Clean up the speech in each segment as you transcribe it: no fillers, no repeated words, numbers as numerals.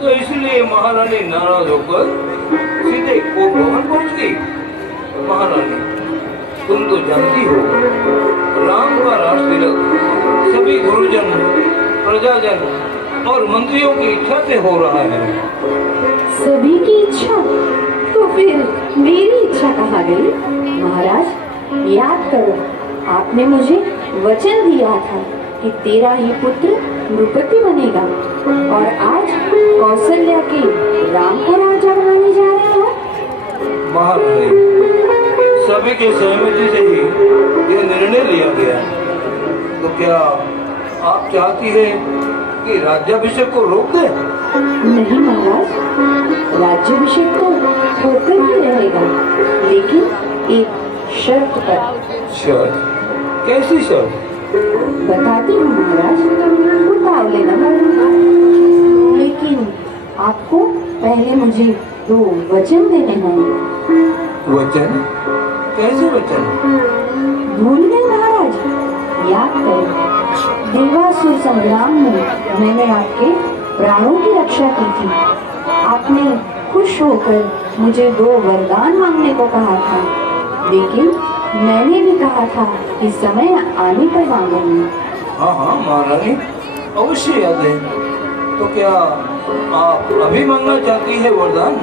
तो इसलिए महारानी नाराज होकर सीधे कोप भवन पहुंच गई। महारानी, तुम तो जानती हो राम का राज तिलक सभी गुरुजन, प्रजाजन और मंत्रियों की इच्छा से हो रहा है। सभी की इच्छा? तो फिर मेरी इच्छा कहाँ गई? महाराज, याद करो, आपने मुझे वचन दिया था कि तेरा ही पुत्र नृपति बनेगा, और आज कौशल्या के राम को राजा बनाने जा रहे हो। महारानी, सभी के सहमति से ही यह निर्णय लिया गया। तो क्या आप चाहती है कि राज्याभिषेक को रोक दे? नहीं महाराज, राज्याभिषेक तो होकर ही रहेगा, लेकिन एक शर्त पर। शर्त? कैसी शर्त? बताती हूँ महाराज, उतावले न बनना। लेकिन आपको पहले मुझे 2 वचन देने होंगे। वचन? कैसे वचन? भूल गए महाराज? याद करो, देवासुर संग्राम में मैंने आपके प्राणों की रक्षा की थी। आपने खुश होकर मुझे 2 वरदान मांगने को कहा था, लेकिन मैंने भी कहा था कि समय आने पर मांगूंगी। हाँ हाँ महारानी, अवश्य याद है। तो क्या आप अभी मांगना चाहती है वरदान?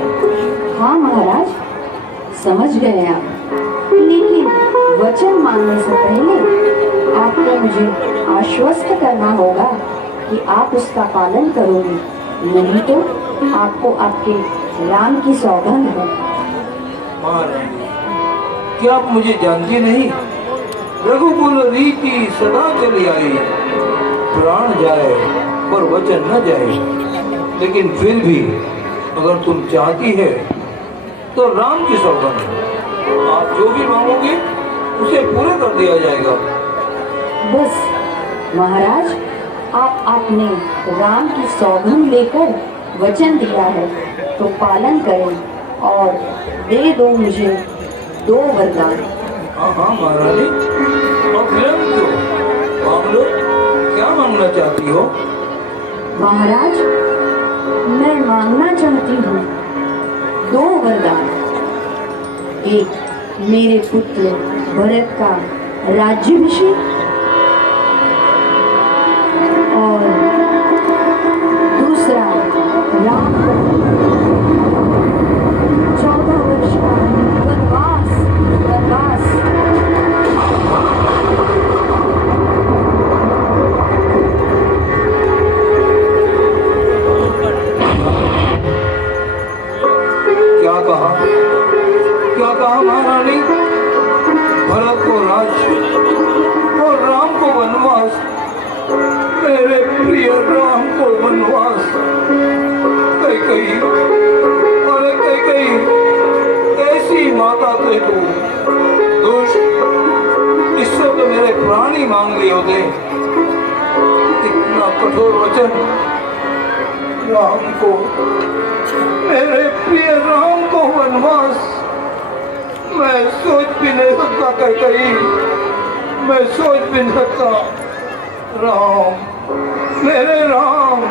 हाँ महाराज, समझ गए आप। लेकिन वचन मांगने से पहले आपको मुझे आश्वस्त करना होगा कि आप उसका पालन करोगे, नहीं तो आपको आपके राम की सौगंध है। महारानी, क्या आप मुझे जानती नहीं? रघुकुल रीति सदा चली आई, प्राण जाए पर वचन न जाए। लेकिन फिर भी अगर तुम चाहती है तो राम की सौगंध, आप जो भी मांगोगे उसे पूरा कर दिया जाएगा। बस महाराज, आपने राम की सौगंध लेकर वचन दिया है तो पालन करें और दे दो मुझे 2 वरदान। हाँ हाँ महारानी, और विलंब क्यों? मांग लो, क्या मांगना चाहती हो? महाराज, मैं मांगना चाहती हूँ 2 वरदान। एक, मेरे पुत्र भरत का राज्याभिषेक, और दूसरा राम का 14 वर्ष का वनवास। क्या कहा महारानी? भरत को राज्य और राम को वनवास। मेरे प्रिय राम को वनवास। कैकेयी, अरे कैकेयी, कैसी माता थे तू? दुष्ट, इससे तो मेरे प्राण ही मांग लिए होते। इतना कठोर वचन राम को, मेरे प्रिय राम को वनवास। मैं सोच भी नहीं सकता कैकेयी, मैं सोच भी नहीं सकता। राम, मेरे राम।